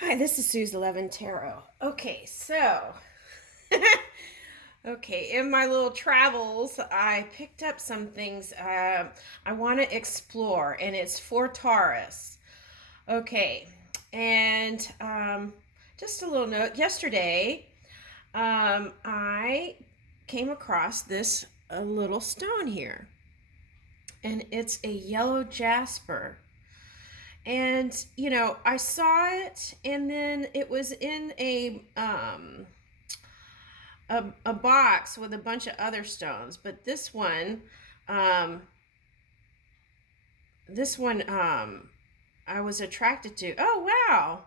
Hi, this is Sue's 11 Tarot. Okay, so, in my little travels, I picked up some things I want to explore, and it's for Taurus. Okay, and just a little note yesterday, I came across this a little stone here, and it's a yellow jasper. And I saw it, and then it was in a box with a bunch of other stones, but um this one I was attracted to. Oh, wow,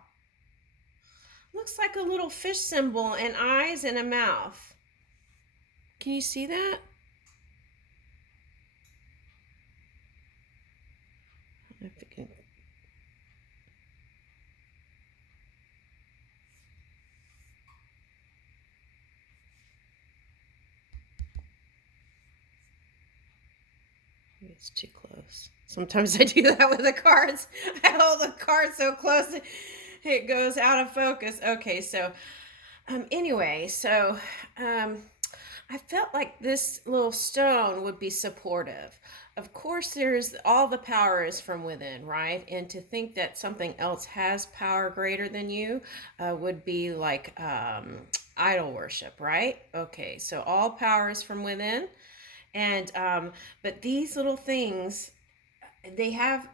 looks like a little fish symbol and eyes and a mouth. Can you see that? If it can- maybe it's too close. Sometimes I do that with the cards. I hold the card so close it goes out of focus. Okay, so anyway, so um, I felt like this little stone would be supportive. Of course, there's all the power is from within, right? And to think that something else has power greater than you would be like idol worship, right? Okay, so all power is from within, and but these little things, they have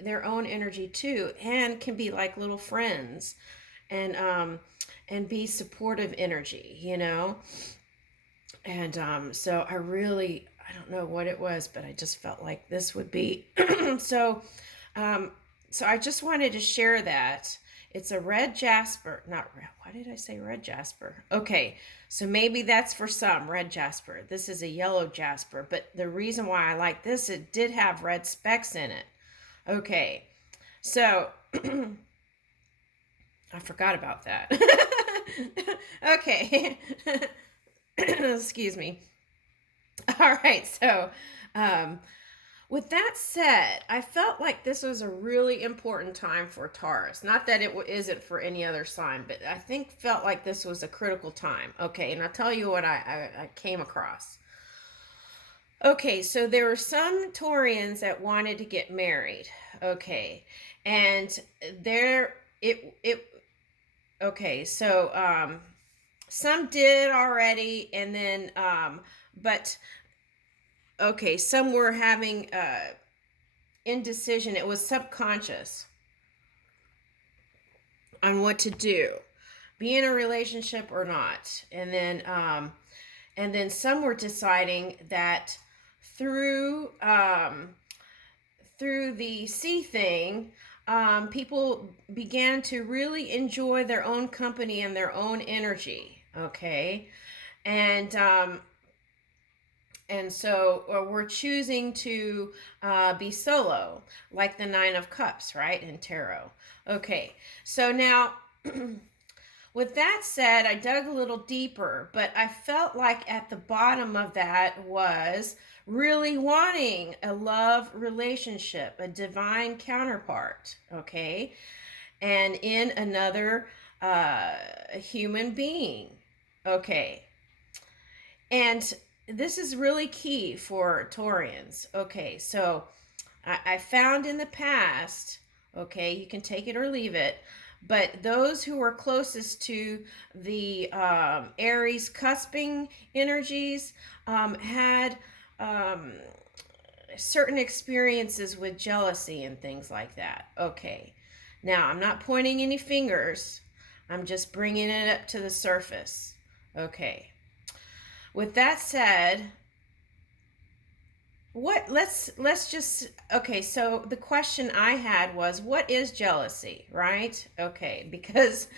their own energy too, and can be like little friends, and be supportive energy, and so I don't know what it was, but I just felt like this would be so um so I just wanted to share that. It's a red jasper, not red. Why did I say red jasper? Okay, so maybe that's for some red jasper. This is a yellow jasper, but the reason why I like this, it did have red specks in it. Okay, so I forgot about that. Okay. Excuse me. All right. So, um, with that said, I felt like this was a really important time for Taurus. Not that it isn't for any other sign, but I think felt like this was a critical time. Okay. And I'll tell you what I came across. Okay. So there were some Taurians that wanted to get married. Okay. And there, it, okay. So, some did already, and then but okay, some were having indecision. It was subconscious on what to do, be in a relationship or not. And then some were deciding that through through the sea thing, people began to really enjoy their own company and their own energy. Okay, and so we're choosing to be solo, like the Nine of Cups, right, in tarot. Okay, so now with that said, I dug a little deeper, but I felt like at the bottom of that was really wanting a love relationship, a divine counterpart, okay, and in another human being. Okay, and this is really key for Taurians. Okay, so I found in the past, okay, you can take it or leave it, but those who were closest to the Aries cusping energies had um, certain experiences with jealousy and things like that. Okay, now I'm not pointing any fingers, I'm just bringing it up to the surface. Okay, with that said, let's just, okay, so the question I had was, what is jealousy, right? Okay, because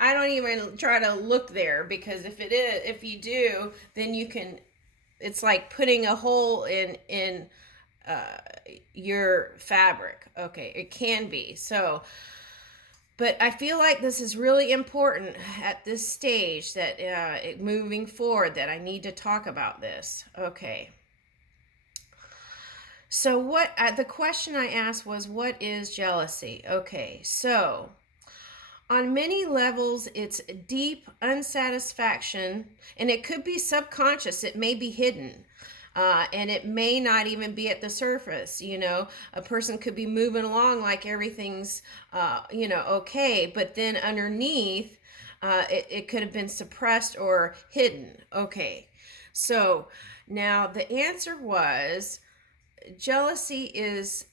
I don't even try to look there, because if you do, then you can, it's like putting a hole in uh your fabric. Okay, it can be so, but I feel like this is really important at this stage, that moving forward, that I need to talk about this. Okay, so what the question I asked was, what is jealousy? Okay, so on many levels, it's deep unsatisfaction, and it could be subconscious. It may be hidden. And it may not even be at the surface. A person could be moving along like everything's, okay, but then underneath, it could have been suppressed or hidden. Okay, so now the answer was jealousy is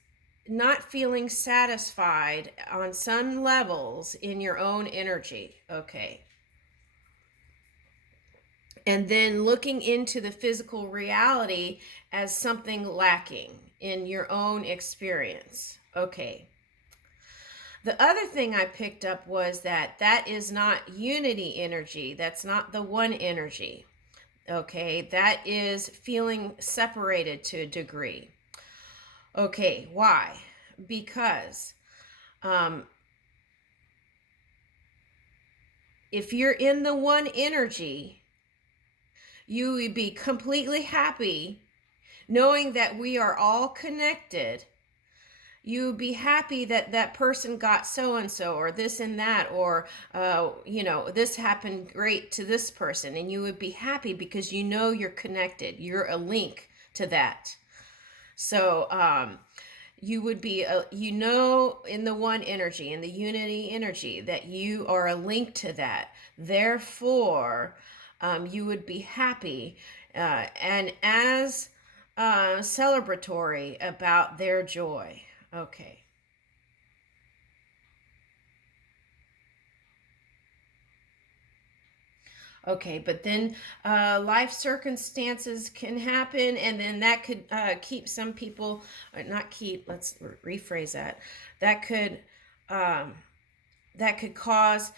not feeling satisfied on some levels in your own energy. Okay. And then looking into the physical reality as something lacking in your own experience. Okay. The other thing I picked up was that is not unity energy. That's not the one energy. Okay. That is feeling separated to a degree. Okay. Why? Because if you're in the one energy, you would be completely happy knowing that we are all connected. You would be happy that that person got so-and-so or this and that, or, this happened great to this person. And you would be happy because you know you're connected. You're a link to that. So you would be, in the one energy, in the unity energy, that you are a link to that. Therefore, you would be happy and as celebratory about their joy. Okay. Okay, but then life circumstances can happen, and then that could keep some people, not keep, let's rephrase that. That could cause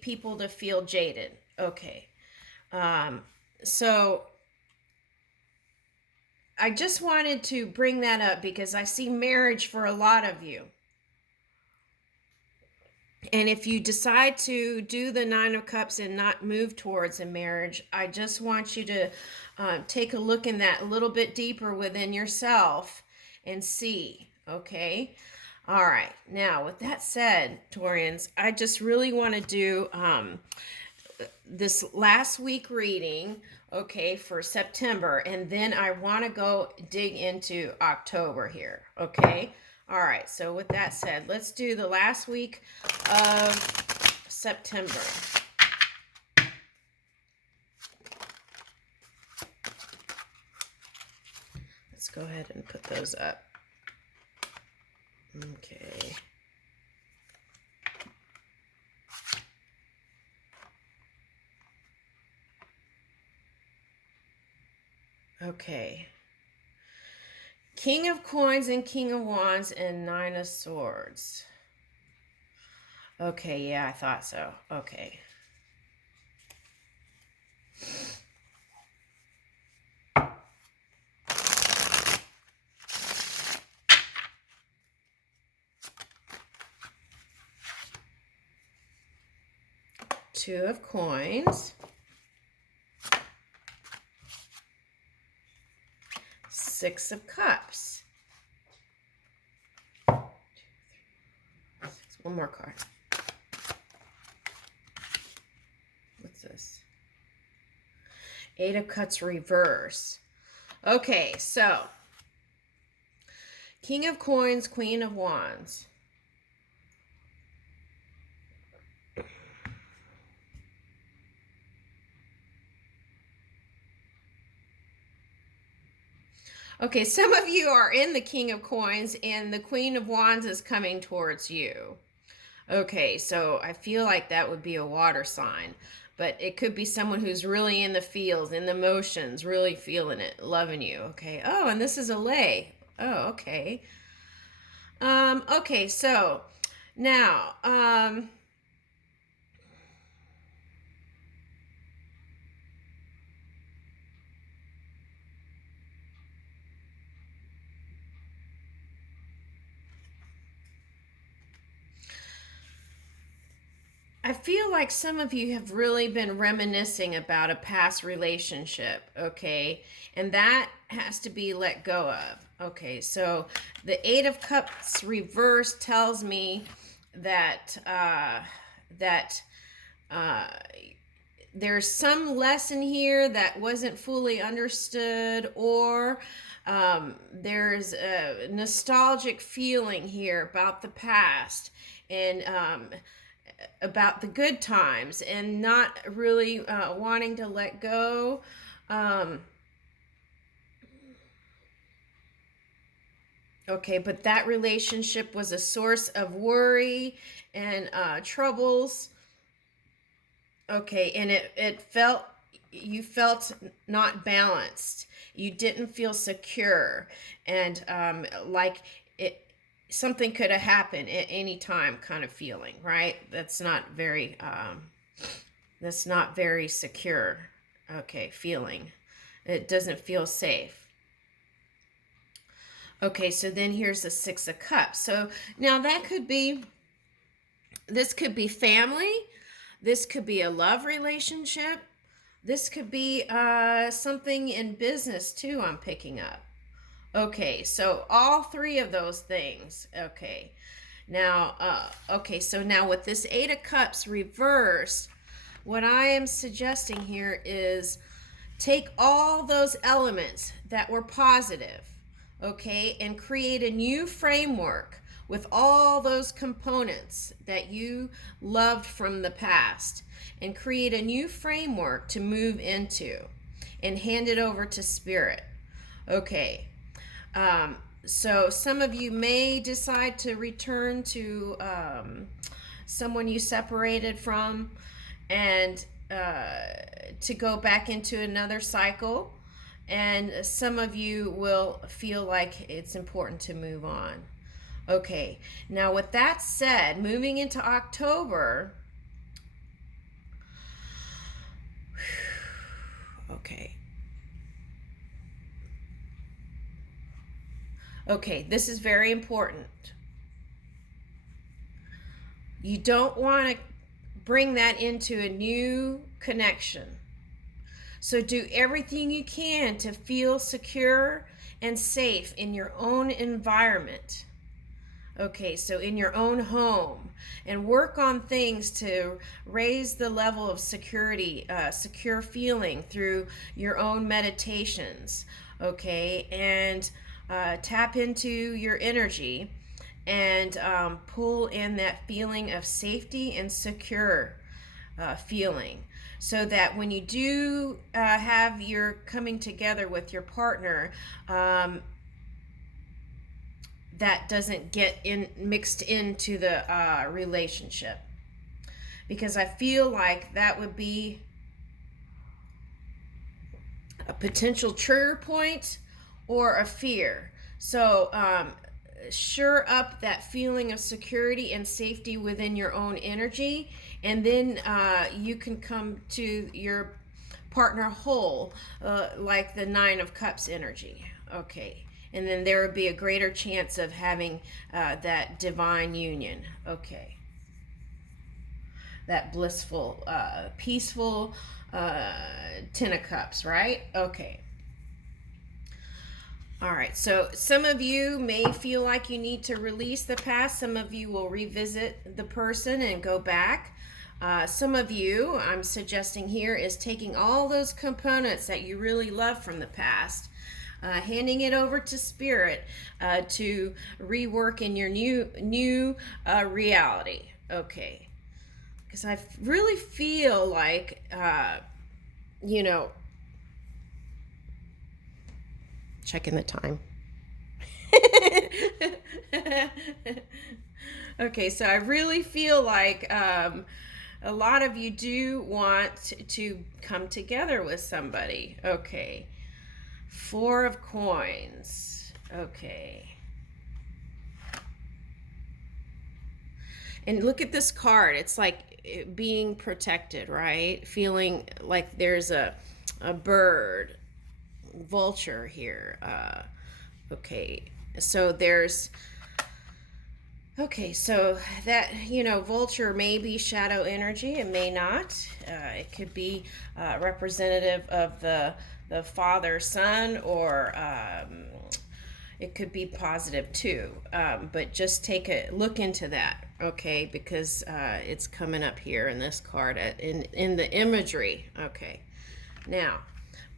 people to feel jaded. Okay. So I just wanted to bring that up because I see marriage for a lot of you. And if you decide to do the Nine of Cups and not move towards a marriage, I just want you to take a look in that a little bit deeper within yourself and see. Okay? All right. Now, with that said, Taurians, I just really want to do this last week reading, okay, for September, and then I want to go dig into October here, okay? All right, so with that said, let's do the last week of September. Let's go ahead and put those up. Okay. Okay. King of Coins and King of Wands and Nine of Swords. Okay, yeah, I thought so. Okay. Two of Coins. Six of Cups. One more card. What's this? Eight of Cups reverse. Okay, so King of Coins, Queen of Wands. Okay, some of you are in the King of Coins and the Queen of Wands is coming towards you. Okay, so I feel like that would be a water sign, but it could be someone who's really in the feels, in the motions, really feeling it, loving you. Okay. Oh, and this is a lay. Oh, okay. Okay, so now, I feel like some of you have really been reminiscing about a past relationship, okay? And that has to be let go of. Okay, so the Eight of Cups reverse tells me that that there's some lesson here that wasn't fully understood, or there's a nostalgic feeling here about the past, and about the good times, and not really wanting to let go. Okay, but that relationship was a source of worry and troubles. Okay, and you felt not balanced. You didn't feel secure, and like it, something could have happened at any time, kind of feeling, right? That's not very secure. Okay, feeling. It doesn't feel safe. Okay, so then here's the Six of Cups. So now this could be family. This could be a love relationship. This could be something in business too, I'm picking up. Okay, so all three of those things. Okay, now, so now with this Eight of Cups reversed, what I am suggesting here is take all those elements that were positive, okay, and create a new framework with all those components that you loved from the past, and create a new framework to move into and hand it over to spirit. Okay. So some of you may decide to return to someone you separated from, and to go back into another cycle. And some of you will feel like it's important to move on. Okay, now with that said, moving into October, okay, this is very important. You don't want to bring that into a new connection. So do everything you can to feel secure and safe in your own environment. Okay, so in your own home, and work on things to raise the level of security, secure feeling through your own meditations. Okay, and tap into your energy and pull in that feeling of safety and secure feeling, so that when you do have your coming together with your partner, that doesn't get mixed into the relationship, because I feel like that would be a potential trigger point or a fear. So sure up that feeling of security and safety within your own energy, and then you can come to your partner whole, like the Nine of Cups energy. Okay, and then there would be a greater chance of having that divine union. Okay, that blissful, peaceful Ten of Cups, right? Okay. All right, so some of you may feel like you need to release the past. Some of you will revisit the person and go back. Some of you, I'm suggesting here, is taking all those components that you really love from the past, handing it over to spirit to rework in your new reality. Okay, because I really feel like checking the time. Okay, so I really feel like a lot of you do want to come together with somebody. Okay, Four of Coins. Okay, and look at this card. It's like being protected, right? Feeling like there's a bird, vulture here. Okay, so there's so that vulture may be shadow energy. It may not. It could be representative of the father son, or it could be positive too, but just take a look into that. Okay, because it's coming up here in this card in the imagery. Okay, now,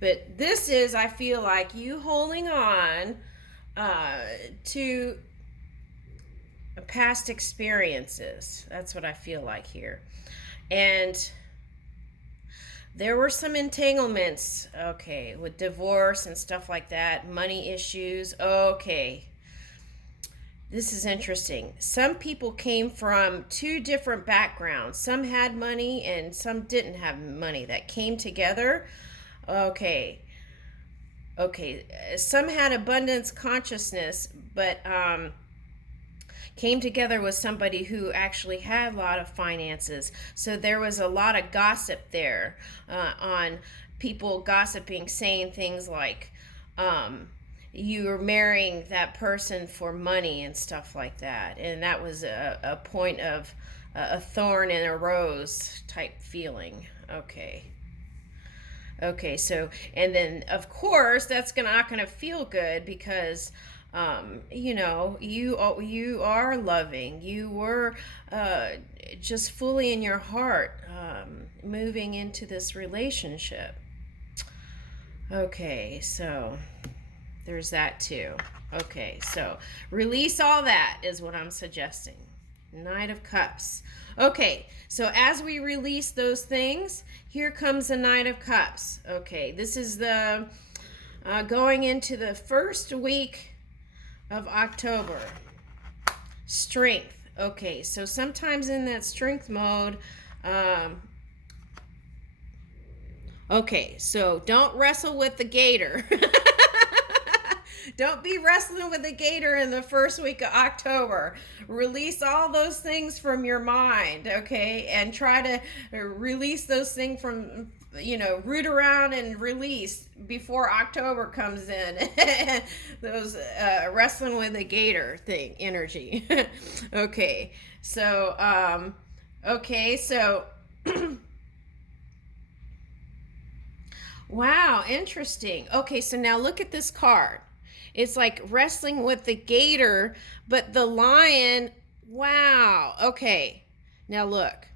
but this is, I feel like, you holding on to past experiences. That's what I feel like here. And there were some entanglements, okay, with divorce and stuff like that, money issues. Okay, this is interesting. Some people came from two different backgrounds. Some had money and some didn't have money that came together. Okay. Okay. Some had abundance consciousness, but came together with somebody who actually had a lot of finances. So there was a lot of gossip there on people gossiping, saying things like, you're marrying that person for money and stuff like that. And that was a point of a thorn in a rose type feeling. Okay. Okay, so, and then of course that's not gonna feel good because you know, you are loving. You were just fully in your heart moving into this relationship. Okay, so there's that too. Okay, so release all that is what I'm suggesting. Knight of Cups. Okay, so as we release those things, here comes the Knight of Cups. Okay, this is the going into the first week of October. Strength. Okay, so sometimes in that strength mode, okay, so don't wrestle with the gator. Don't be wrestling with the gator in the first week of October. Release all those things from your mind, okay? And try to release those things from, you know, root around and release before October comes in. Those wrestling with the gator thing, energy. Okay, so, wow, interesting. Okay, so now look at this card. It's like wrestling with the gator, but the lion, wow. Okay, now look.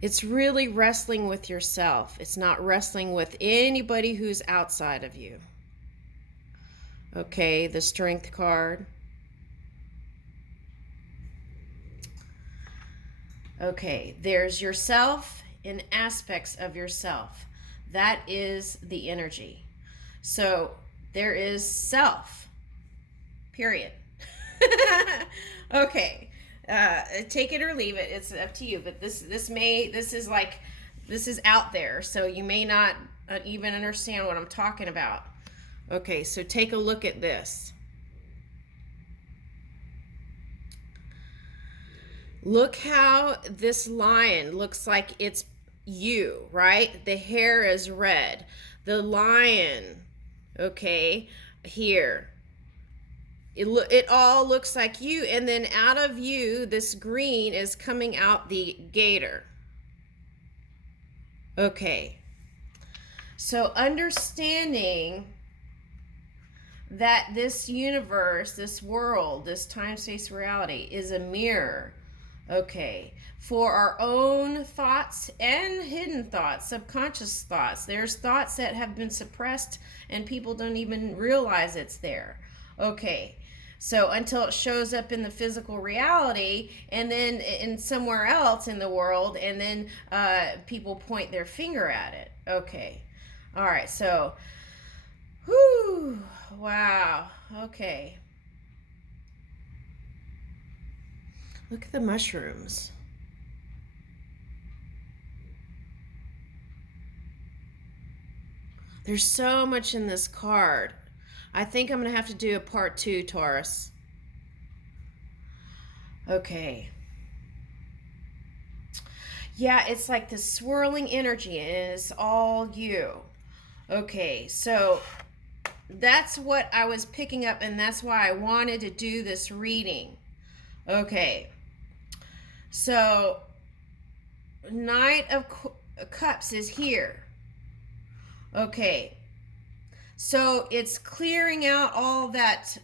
It's really wrestling with yourself. It's not wrestling with anybody who's outside of you. Okay, the strength card. Okay, there's yourself and aspects of yourself. That is the energy. So there is self, period. Okay, take it or leave it. It's up to you. But this is out there, so you may not even understand what I'm talking about. Okay, so take a look at this. Look how this lion looks like it's you, right? The hair is red. The lion, okay, here. It all looks like you, and then out of you, this green is coming out the gator. Okay. So understanding that this universe, this world, this time-space reality is a mirror, okay, for our own thoughts and hidden thoughts, subconscious thoughts. There's thoughts that have been suppressed and people don't even realize it's there. Okay, so until it shows up in the physical reality and then in somewhere else in the world, and then people point their finger at it. Okay, all right, so, whew, wow, okay. Look at the mushrooms. There's so much in this card. I think I'm going to have to do a part 2, Taurus. Okay. Yeah, it's like this swirling energy, and it's all you. Okay, so that's what I was picking up, and that's why I wanted to do this reading. Okay. So, Knight of Cups is here. Okay. So it's clearing out all that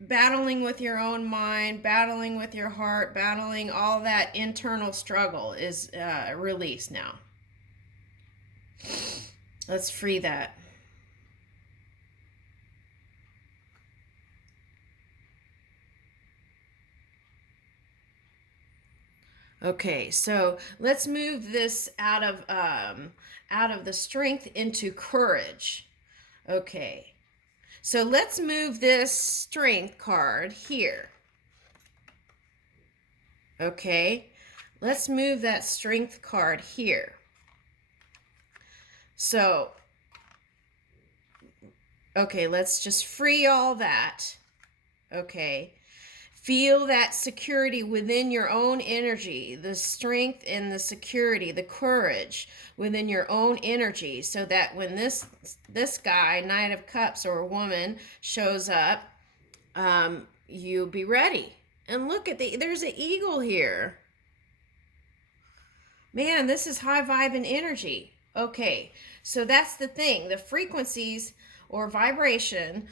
battling with your own mind, battling with your heart, battling all that internal struggle is released now. Let's free that. Okay, so let's move this out of the strength into courage. Okay, so let's move this strength card here. Okay, let's move that strength card here. So, okay, let's just free all that. Okay. Feel that security within your own energy, the strength and the security, the courage within your own energy, so that when this guy, Knight of Cups or a woman, shows up, you'll be ready. And look at there's an eagle here. Man, this is high vibe and energy. Okay, so that's the thing. The frequencies or vibration,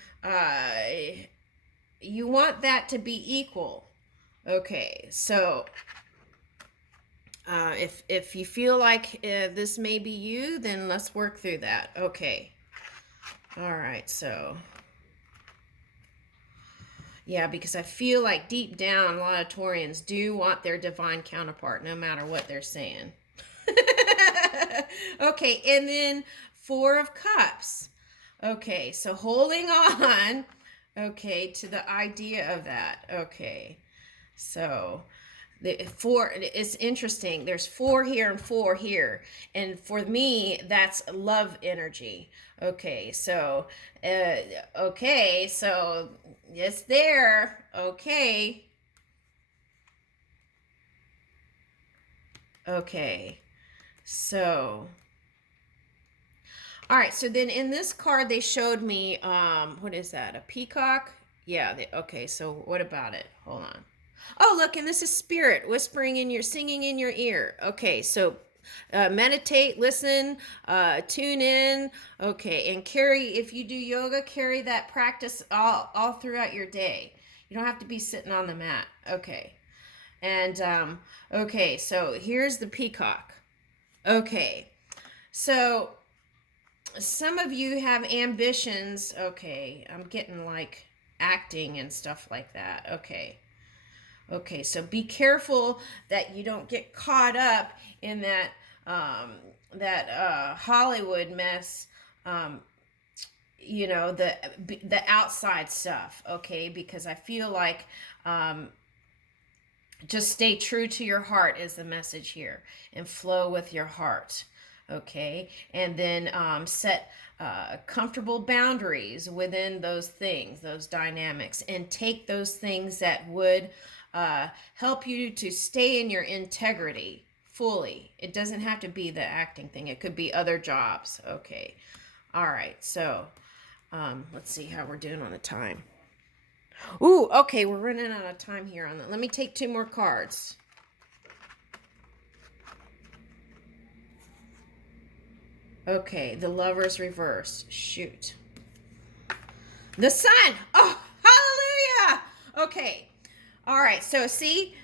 you want that to be equal. Okay, so if you feel like this may be you, then let's work through that. Okay. All right, so yeah, because I feel like deep down, a lot of Taurians do want their divine counterpart, no matter what they're saying. Okay, and then Four of Cups. Okay, so holding on, okay, to the idea of that. Okay, so the four, it's interesting. There's 4 here and 4 here, and for me, that's love energy. Okay, so okay, so it's there. Okay. Okay, so all right, so then in this card they showed me what is that, a peacock? Yeah, okay, so what about it? Hold on. Oh, look, and this is spirit whispering in your, singing in your ear. Okay, so meditate, listen, tune in. Okay, and carry, if you do yoga, carry that practice all throughout your day. You don't have to be sitting on the mat. Okay. And okay, so here's the peacock. Okay, so some of you have ambitions. Okay, I'm getting like acting and stuff like that. Okay. Okay, so be careful that you don't get caught up in that Hollywood mess. You know, the outside stuff. Okay, because I feel like just stay true to your heart is the message here, and flow with your heart. Okay, and then set comfortable boundaries within those things, those dynamics, and take those things that would help you to stay in your integrity fully. It doesn't have to be the acting thing. It could be other jobs. Okay, all right, so let's see how we're doing on the time. Ooh, okay, we're running out of time here on that. Let me take 2 more cards. Okay, the Lover's reverse. Shoot. The Sun. Oh, hallelujah. Okay. All right, so see,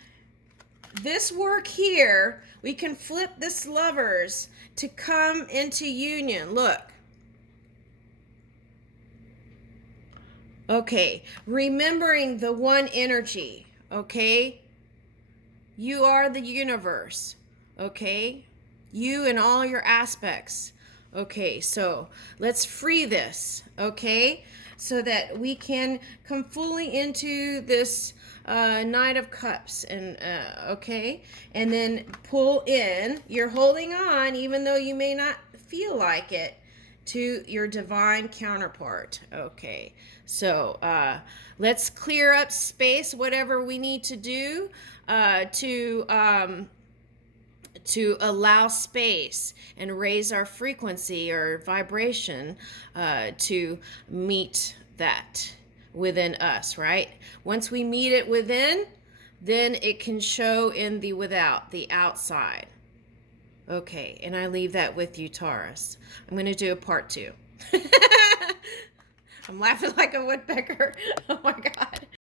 this work here, we can flip this Lovers to come into union. Look. Okay, remembering the one energy, okay? You are the universe, okay? You and all your aspects. Okay, so let's free this, okay? So that we can come fully into this Knight of Cups, and okay? And then pull in. You're holding on, even though you may not feel like it, to your divine counterpart. Okay, so let's clear up space, whatever we need to do to allow space and raise our frequency or vibration to meet that within us, right? Once we meet it within, then it can show in the without, the outside. Okay, and I leave that with you, Taurus. I'm going to do a part 2. I'm laughing like a woodpecker. Oh my God.